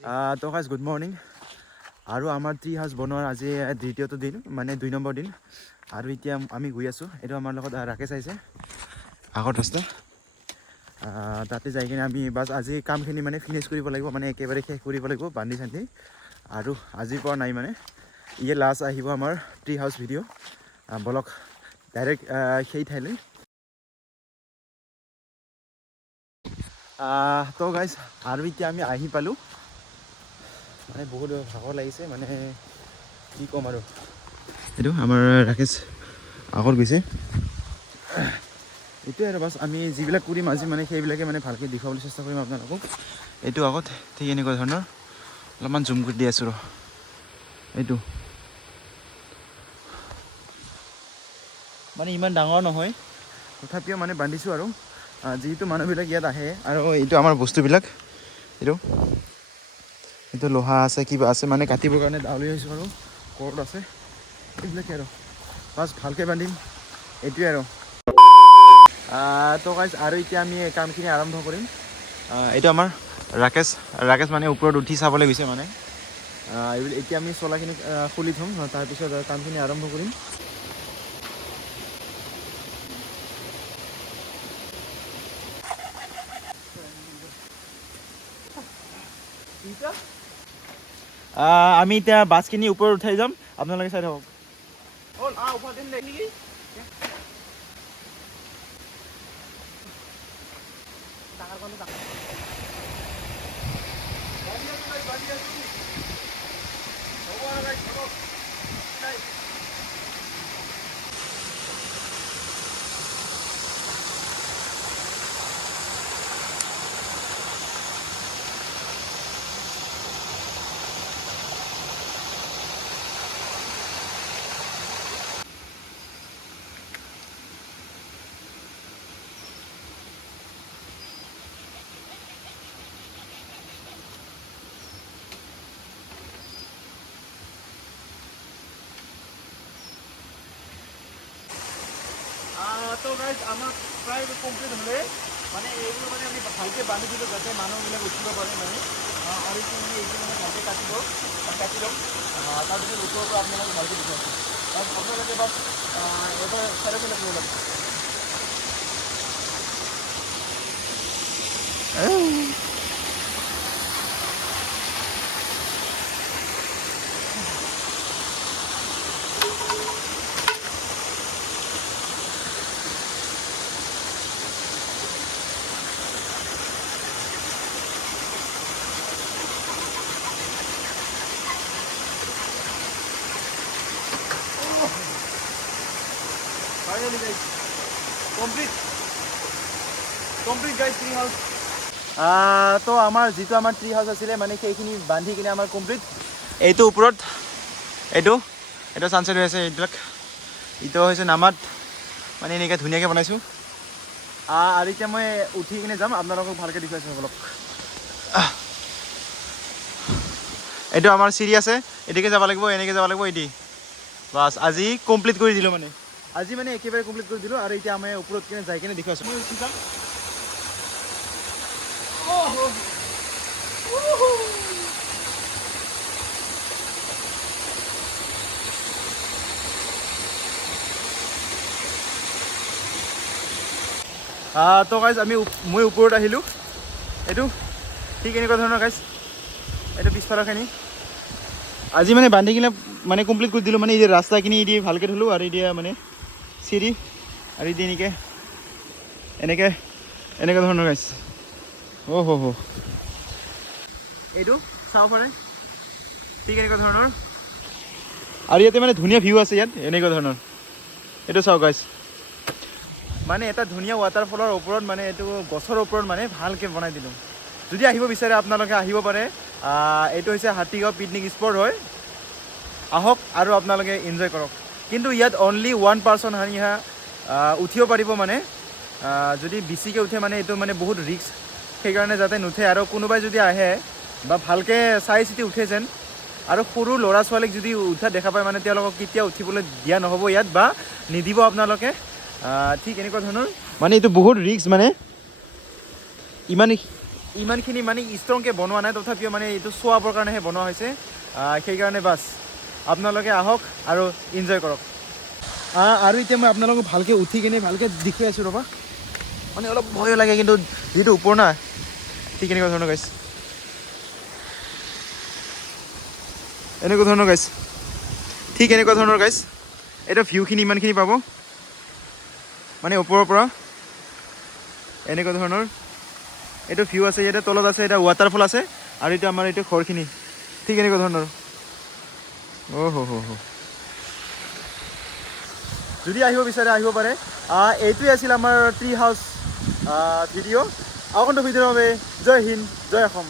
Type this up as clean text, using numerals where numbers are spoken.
তো guys good morning আৰু আমাৰ ট্ৰি হাউচ বনোৱাৰ আজি দ্বিতীয়টো দিন মানে 2 নম্বৰ দিন আৰু এতিয়া আমি গৈ আছোঁ এইটো আমাৰ লগত ৰাকেশ আহিছে আগত ৰাস্তা তাতে যাই কিনে আমি বাছ আজি কামখিনি মানে ফিনিছ কৰিব লাগিব মানে একেবাৰে শেষ কৰিব লাগিব বান্ধি চান্ধি আৰু আজিৰ পৰা নাই মানে ইয়ে লাষ্ট আহিব আমাৰ ট্ৰি হাউচ ভিডিঅ' বলক ডাইৰেক্ট সেই ঠাইলৈ তো গাইজ আৰু এতিয়া আমি আহি পালোঁ মানে বহুত ভাগৰ লাগিছে মানে কি ক'ম আৰু এইটো আমাৰ ৰাকেশ আগত গৈছে এইটোৱে আৰু বাছ আমি যিবিলাক কৰিম আজি মানে সেইবিলাকে মানে ভালকৈ দেখুৱাবলৈ চেষ্টা কৰিম আপোনালোকক এইটো আগত ঠিক এনেকুৱা ধৰণৰ অলপমান জুম কৰি দি আছোঁ ৰ এইটো মানে ইমান ডাঙৰ নহয় তথাপিও মানে বান্ধিছোঁ আৰু যিহেতু মানুহবিলাক ইয়াত আহে আৰু এইটো আমাৰ বস্তুবিলাক এইটো লোহা আছে কিবা আছে মানে কাটিবৰ কাৰণে দাউলি আহিছোঁ আৰু কৰ্ড আছে এইবিলাকে আৰু বাছ ভালকৈ বান্ধিম এইটোৱে আৰু তো গাইজ আৰু এতিয়া আমি কামখিনি আৰম্ভ কৰিম এইটো আমাৰ ৰাকেশ মানে ওপৰত উঠি চাবলৈ গৈছে মানে এতিয়া আমি চলাখিনি খুলি থ'ম তাৰপিছত কামখিনি আৰম্ভ কৰিম আমি এতিয়া বাছখিনি ওপৰত উঠাই যাম আপোনালোকে চাই থাকক তো গাইজ আমাৰ প্ৰায় কমপ্লিট হ'লে মানে এইবোৰ মানে আমি ভালকৈ বান্ধি দিলোঁ যাতে মানুহবিলাক উঠিব পাৰে মানে আৰু এইটো মানে ভালকৈ কাটি ল'ম তাৰপিছত ওপৰৰ পৰা আপোনালোকে ভালকৈ দেখুৱাইছোঁ আপোনালোকে বাছ এবাৰ চাৰিওফালে কৰিব লাগিব কমপ্লিট গাইজ ট্ৰি হাউচ তো আমাৰ যিটো আমাৰ ট্ৰি হাউচ আছিলে মানে সেইখিনি বান্ধি কিনে আমাৰ কমপ্লিট এইটো ওপৰত এইটো ছানছেট হৈ আছে এইবিলাক এইটো হৈছে নামাত মানে এনেকৈ ধুনীয়াকৈ বনাইছোঁ আৰু এতিয়া মই উঠি কিনে যাম আপোনালোকক ভালকৈ দেখুৱাইছোঁ অলপ এইটো আমাৰ চিৰি আছে এদিকে যাব লাগিব এনেকৈ যাব লাগিব এটি বাছ আজি কমপ্লিট কৰি দিলোঁ মানে আজি মানে একেবাৰে কমপ্লিট কৰি দিলোঁ আৰু এতিয়া আমি ওপৰত কিনে যাই কিনে দেখুৱাইছোঁ মই উঠি যাম তো গাইজ মই ওপৰত আহিলোঁ এইটো ঠিক এনেকুৱা ধৰণৰ গাইজ এইটো পিছফালৰখিনি আজি মানে বান্ধি কিনে মানে কমপ্লিট কৰি দিলোঁ মানে এই ৰাস্তাখিনি দি ভালকৈ থ'লোঁ আৰু এতিয়া মানে চিৰি আৰু এতিয়া এনেকৈ ধৰণৰ গাইজ এইটো চাব পাৰে ঠিক এনেকুৱা ধৰণৰ আৰু ইয়াতে মানে ধুনীয়া ভিউ আছে ইয়াত এনেকুৱা ধৰণৰ এইটো চাওক গাইজ মানে এটা ধুনীয়া ৱাটাৰফলৰ ওপৰত মানে এইটো গছৰ ওপৰত মানে ভালকৈ বনাই দিলোঁ যদি আহিব বিচাৰে আপোনালোকে আহিব পাৰে এইটো হৈছে হাতীগাঁও পিকনিক স্পট হয় আহক আৰু আপোনালোকে এনজয় কৰক কিন্তু ইয়াত অনলি 1 পাৰ্চন উঠিব পাৰিব মানে যদি বেছিকৈ উঠে মানে এইটো মানে বহুত ৰিস্ক সেইকাৰণে যাতে নুঠে আৰু কোনোবাই যদি আহে বা ভালকৈ চাই চিতি উঠে যেন আৰু সৰু ল'ৰা ছোৱালীক যদি উঠা দেখা পায় মানে তেওঁলোকক কেতিয়াও উঠিবলৈ দিয়া নহ'ব ইয়াত বা নিদিব আপোনালোকে ঠিক এনেকুৱা ধৰণৰ মানে এইটো বহুত ৰিস্ক মানে ইমান ইমানখিনি মানে ষ্ট্ৰংকৈ বনোৱা নাই, তথাপিও মানে এইটো চোৱাবৰ কাৰণেহে বনোৱা হৈছে। সেইকাৰণে বাছ আপোনালোকে আহক আৰু এনজয় কৰক। আৰু এতিয়া মই আপোনালোকক ভালকৈ উঠি কিনে ভালকৈ দেখুৱাই আছোঁ ৰ'বা। মানে অলপ ভয়ো লাগে, কিন্তু যিহেতু ওপৰ না, ঠিক এনেকুৱা ধৰণৰ গাইছ, এনেকুৱা ধৰণৰ গাইছ, ঠিক এনেকুৱা ধৰণৰ গাইছ। এইটো ভিউখিনি ইমানখিনি পাব মানে ওপৰৰ পৰা এনেকুৱা ধৰণৰ এইটো ভিউ আছে। ইয়াতে তলত আছে এটা ৱাটাৰফল আছে, আৰু এইটো আমাৰ এইটো ঘৰখিনি ঠিক এনেকুৱা ধৰণৰ। যদি আহিব বিচাৰে আহিব পাৰে। এইটোৱে আছিল আমাৰ ট্ৰি হাউচ ভিডিঅ'। আগন্তুক ভিডিঅ'ৰ বাবে জয় হিন্দ, জয় অসম।